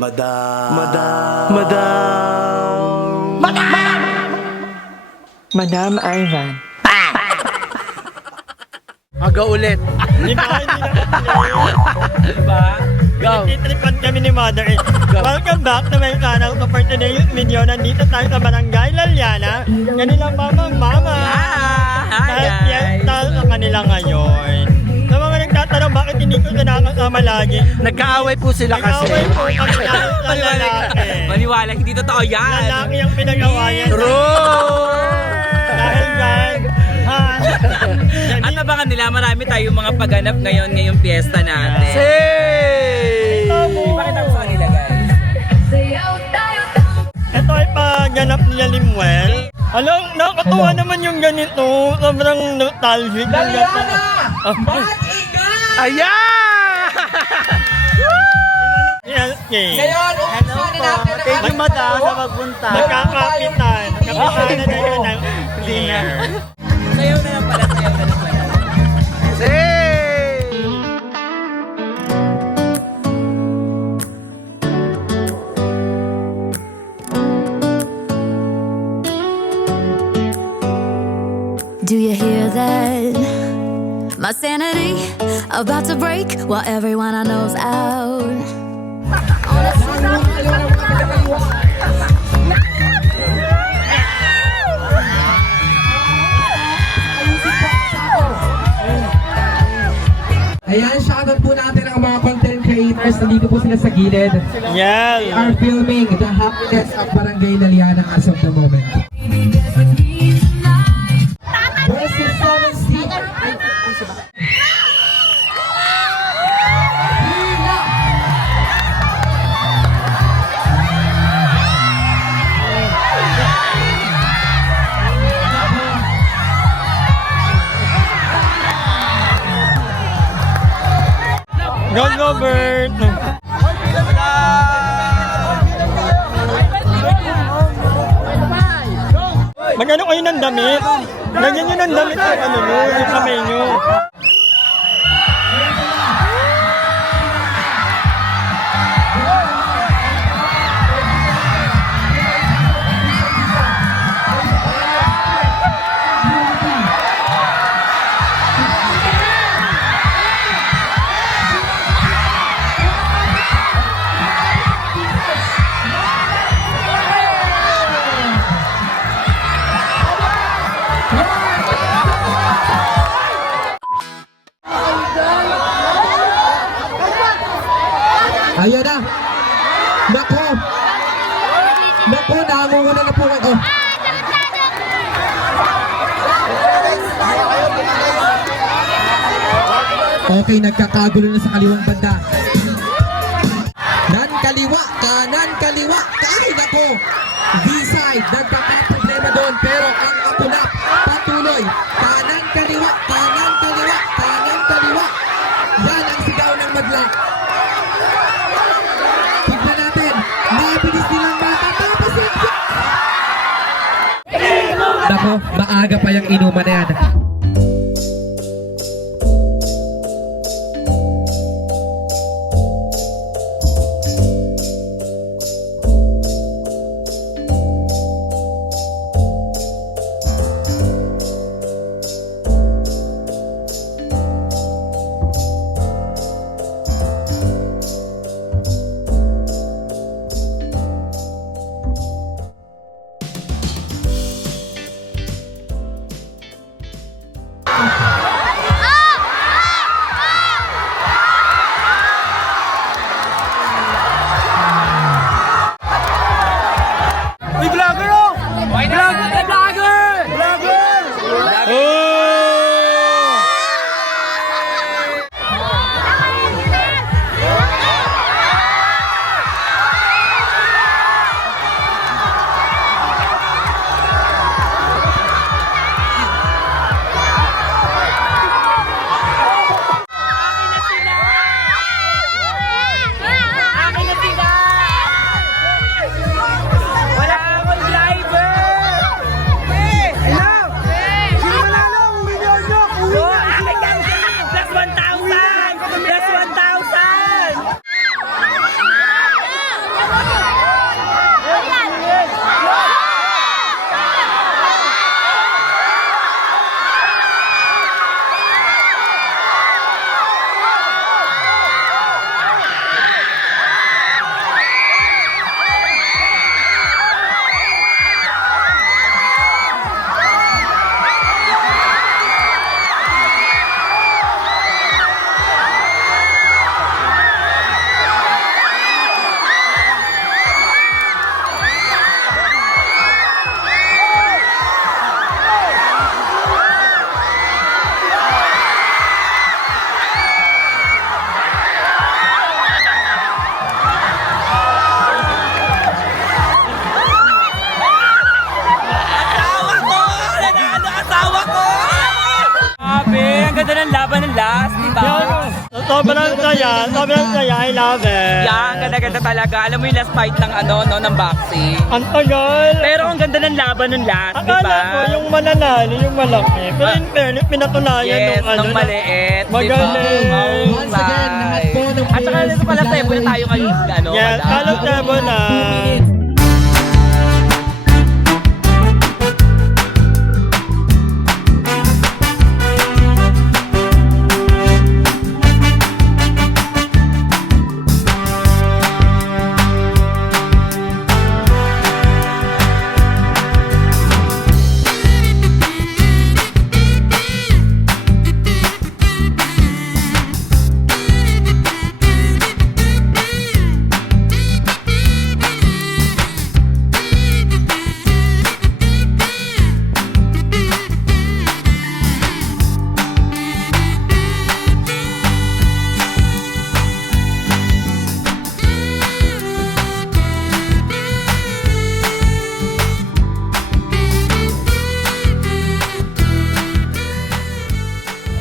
Madam. Madam Ivan. Aga ulit. Di ba? Diba? Go. Nagtitripan kami ni Mother. Welcome back to my channel. So for today's video, nandito tayo sa Barangay Laliana. Kanilang mama. Dahil fiesta sa kanila ngayon. Sa mga nagtatanong bakit hindi ko sila nakasama lagi. Nagkaaway po sila kasi. Nag-away po kami dahil sa lalaki. Maniwala, hindi totoo yan. Lalaki ang pinag-awayan. True. Dahil dyan. At abangan nila, marami tayong mga pagganap ngayong piyesta natin. Say! Bakit ako sa kanila, guys? Ito ay pagganap ni Limuel. Alam, nakakatuwa naman yung ganito. Sobrang nostalgic. Ayan! LK. Ngayon, umpisahan na natin ang Thank you, madam, sa magpunta. Nagkakapitan. Kapitan na tayo ng dinner. Sayaw na lang pala. Say! Do you hear that? My sanity about to break while everyone I know's out. Ayan, shoutout po natin ang mga content creators. Nandito po sila sa gilid. Yan. They are filming the happiness of Barangay Laliana as of the moment. Versus 7 Go, Bert. Magano kayo ng damit? Ganyan nyo ng damit yung ano nyo, yung kamay nyo. Ayan na. Nako. Nako, nangunguna na po kayo. Okay, nagkakagulo na sa kaliwang banda. Kaliwa, ay nako. V-side, nagkakaproblema doon, pero ang kapunap, patuloy. Kanan, kaliwa. Yan ang sigaw ng madla. Tignan natin, mabilis nilang matatapos yan. Nako, maaga pa yung inuman na yan. Sobrang saya, I love it. Yeah, ang ganda-ganda talaga. Alam mo yung last fight ng ng boxing. Ang tagal. Pero ang ganda ng laban ng last, di Akala ba? ko yung mananalo, yung malaki. Pero in fairness, pinatunayan Yes, nung nung maliit, di ba? Magaling. Once again, lahat po ng At saka dito pala Cebu na tayo ngayon, Yes, madam. alam Cebu na.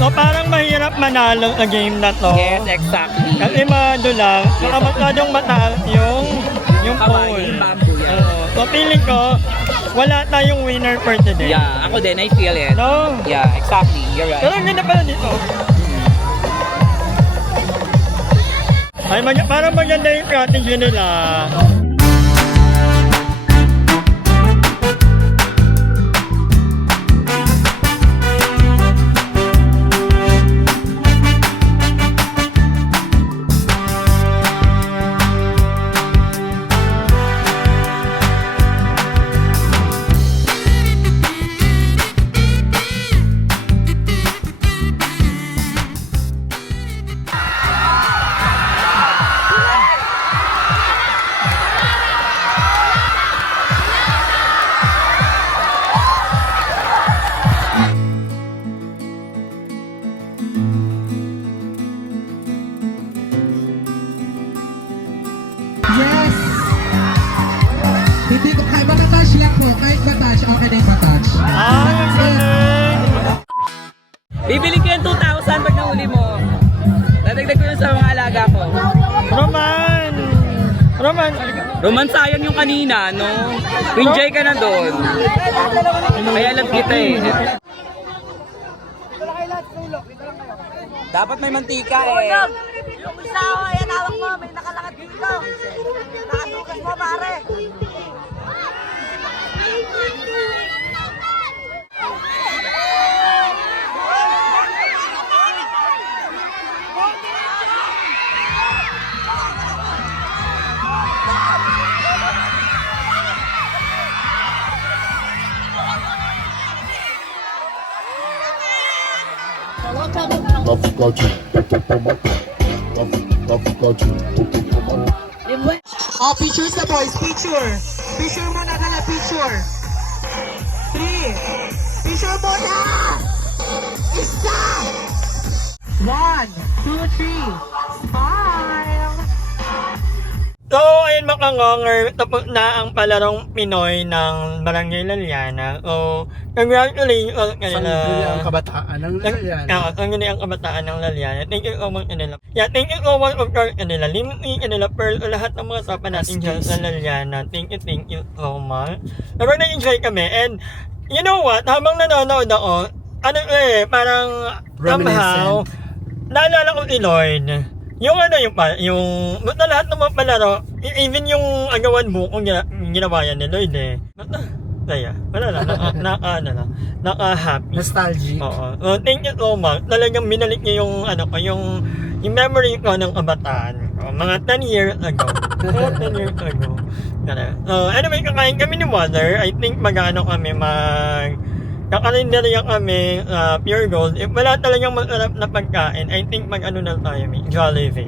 So parang mahirap manalo sa game na to. Yes, exactly. Kasi maano lang, saka masyadong mataas yung Kawaii, pool. yung bamboo yan. Oo. So feeling ko, wala tayong winner for today. Yeah, ako din, I feel it. No? Yeah, exactly. You're right. Pero ang ganda pala dito. Ay, parang maganda yung strategy nila. Yes! Hindi ko kaya matatouch lang po. Kahit matouch, okay na yung matouch. Ay, ang galing! Bibili ko yung 2,000 pag nahuli mo. Dadagdag ko yun sa mga alaga ko. Roman! Roman! Roman, sayang yung kanina, no? Enjoy ka na doon. Kaya lang kita eh. Dapat may mantika eh. Yung isa ko, ayan hawak mo, may nakalakad dito. Nakatukas mo, pare. Oh, pictures na boys. Picture. Picture muna na na picture. 3. Picture muna! Isa! 1, 2, 3. Smile! So, ayun mga ngonger, tapos na ang palarong Pinoy ng Barangay Laliana. So, congratulations kanila. ang kabataan ng Ang kabataan ng Laliana. Thank you so much kanila. Yeah, thank you so much of course kanila. Limit kanila, Pearl, lahat ng mga sapan natin dyan sa Laliana. Thank you so much. Pero nag-enjoy kami. And, you know what? Habang nanonood ako, parang somehow, naalala ko si Lloyd. Yung basta lahat ng mga palaro, even yung agawan mo kung ginawa yan ni Lloyd eh. Basta, saya. Wala lang, naka-happy. Nostalgic. Oo. Thank you so much. Talagang binalik niyo yung, yung memory ko ng kabataan. Mga 10 years ago. 10 years ago. Anyway, kakain kami ni Mother. I think kakarinderya kami Pure Gold. If wala talagang masarap na pagkain, I think na tayo, Jollibee.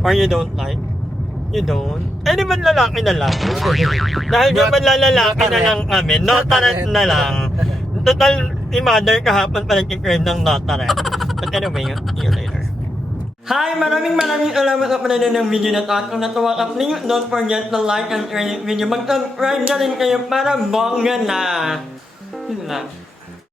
Or you don't like? You don't? Eh, di ba lalaki na lang? Dahil di ba lalaki na lang kami, notaret na lang. Total, si Mother kahapon pa nag-crave ng notaret. But anyway, see you later. Hi! Maraming salamat sa panonood ng video na to. At kung natuwa ka, please don't forget to like and share yung video. Mag-subscribe na rin kayo para bongga na. Yun lang.